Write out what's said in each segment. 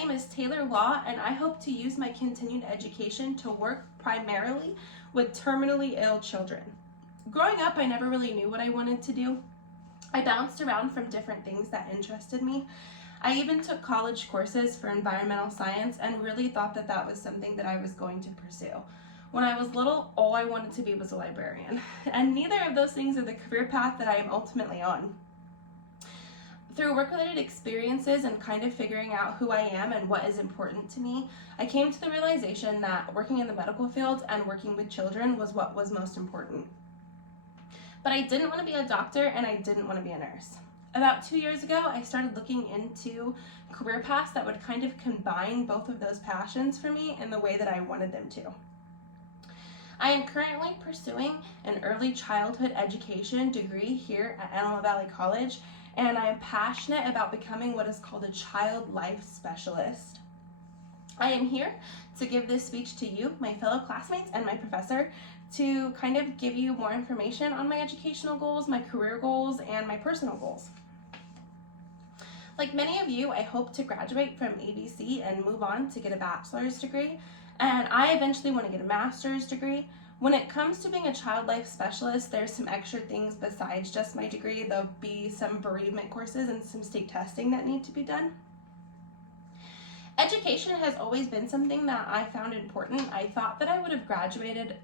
name is Taylor Law, and I hope to use my continued education to work primarily with terminally ill children. Growing up, I never really knew what I wanted to do. I bounced around from different things that interested me. I even took college courses for environmental science and really thought that that was something that I was going to pursue. When I was little, all I wanted to be was a librarian, and neither of those things are the career path that I am ultimately on. Through work-related experiences and kind of figuring out who I am and what is important to me, I came to the realization that working in the medical field and working with children was what was most important. But I didn't want to be a doctor and I didn't want to be a nurse. About 2 years ago, I started looking into career paths that would kind of combine both of those passions for me in the way that I wanted them to. I am currently pursuing an early childhood education degree here at Antelope Valley College, and I am passionate about becoming what is called a child life specialist. I am here to give this speech to you, my fellow classmates, and my professor to kind of give you more information on my educational goals, my career goals, and my personal goals. Like many of you, I hope to graduate from ABC and move on to get a bachelor's degree, and I eventually want to get a master's degree. When it comes to being a child life specialist, there's some extra things besides just my degree. There'll be some bereavement courses and some state testing that need to be done. Education has always been something that I found important. I thought that I would have graduated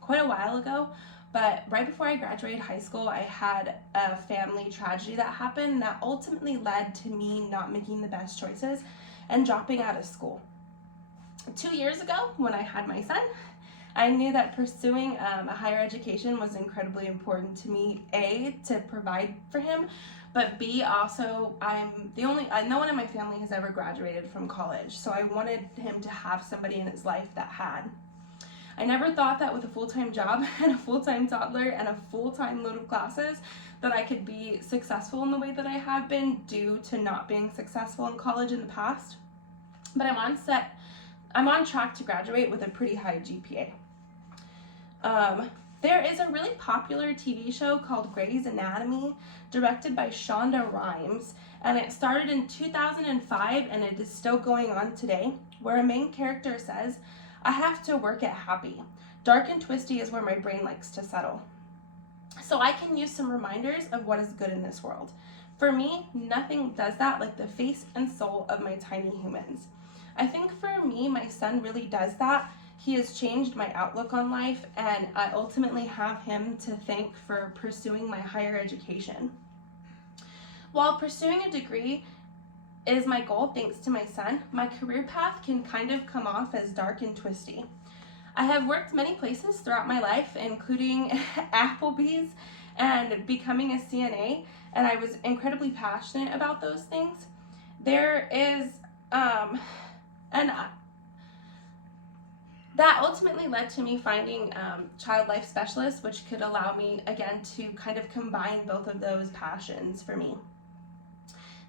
quite a while ago, but right before I graduated high school, I had a family tragedy that happened that ultimately led to me not making the best choices and dropping out of school. 2 years ago, when I had my son, I knew that pursuing a higher education was incredibly important to me, A, to provide for him, but B, also, no one in my family has ever graduated from college, so I wanted him to have somebody in his life that had. I never thought that with a full-time job and a full-time toddler and a full-time load of classes that I could be successful in the way that I have been due to not being successful in college in the past. But I'm on track to graduate with a pretty high GPA. There is a really popular TV show called Grey's Anatomy, directed by Shonda Rhimes, and it started in 2005 and it is still going on today, where a main character says, "I have to work at happy. Dark and twisty is where my brain likes to settle." So I can use some reminders of what is good in this world. For me, nothing does that like the face and soul of my tiny humans. I think for me, my son really does that. He has changed my outlook on life, and I ultimately have him to thank for pursuing my higher education. While pursuing a degree is my goal thanks to my son, my career path can kind of come off as dark and twisty. I have worked many places throughout my life, including Applebee's and becoming a CNA, and I was incredibly passionate about those things. There is, that ultimately led to me finding child life specialist, which could allow me, again, to kind of combine both of those passions for me.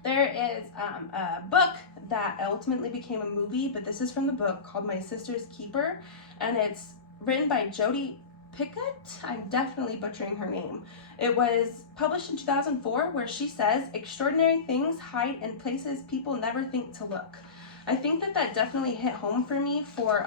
There is a book that ultimately became a movie, but this is from the book called My Sister's Keeper, and it's written by Jodi Picoult. I'm definitely butchering her name. It was published in 2004, where she says, "Extraordinary things hide in places people never think to look." I think that definitely hit home for me for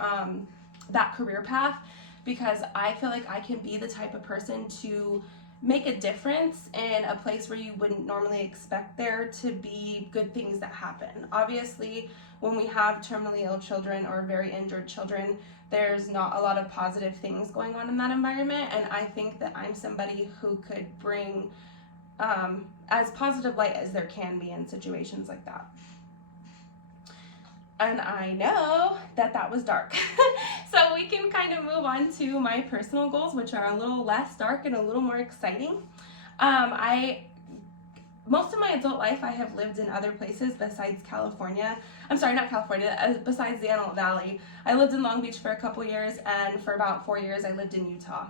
that career path, because I feel like I can be the type of person to make a difference in a place where you wouldn't normally expect there to be good things that happen. Obviously, when we have terminally ill children or very injured children, there's not a lot of positive things going on in that environment, and I think that I'm somebody who could bring as positive light as there can be in situations like that. And I know that was dark. So we can kind of move on to my personal goals, which are a little less dark and a little more exciting. Most of my adult life I have lived in other places besides California. Besides the Antelope Valley. I lived in Long Beach for a couple years, and for about 4 years I lived in Utah.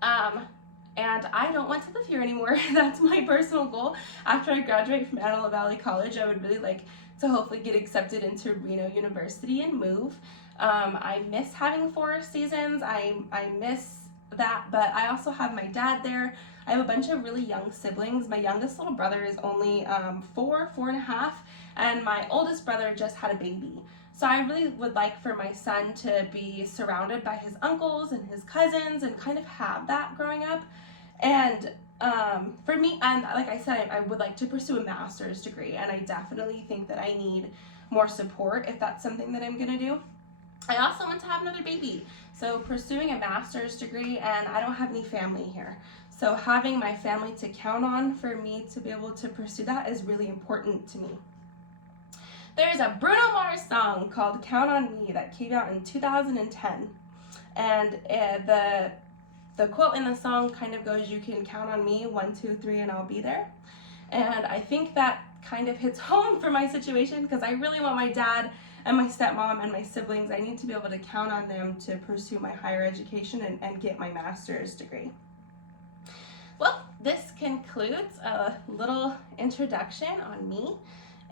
And I don't want to live here anymore. That's my personal goal. After I graduate from Antelope Valley College, I would really like to hopefully get accepted into Reno University and move. I miss having forest seasons. I miss that, but I also have my dad there. I have a bunch of really young siblings. My youngest little brother is only 4.5, and my oldest brother just had a baby. So I really would like for my son to be surrounded by his uncles and his cousins and kind of have that growing up. And for me, and like I said, I would like to pursue a master's degree, and I definitely think that I need more support if that's something that I'm gonna do. I also want to have another baby, so pursuing a master's degree, and I don't have any family here. So having my family to count on for me to be able to pursue that is really important to me. There's a Bruno Mars song called Count on Me that came out in 2010, and the quote in the song kind of goes, "You can count on me, 1, 2, 3, and I'll be there." And I think that kind of hits home for my situation, because I really want my dad and my stepmom and my siblings, I need to be able to count on them to pursue my higher education and get my master's degree. Well, this concludes a little introduction on me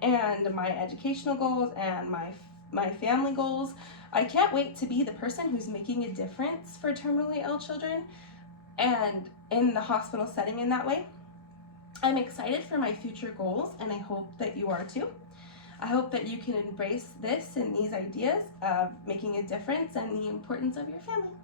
and my educational goals and my family goals. I can't wait to be the person who's making a difference for terminally ill children and in the hospital setting in that way. I'm excited for my future goals, and I hope that you are too. I hope that you can embrace this and these ideas of making a difference and the importance of your family.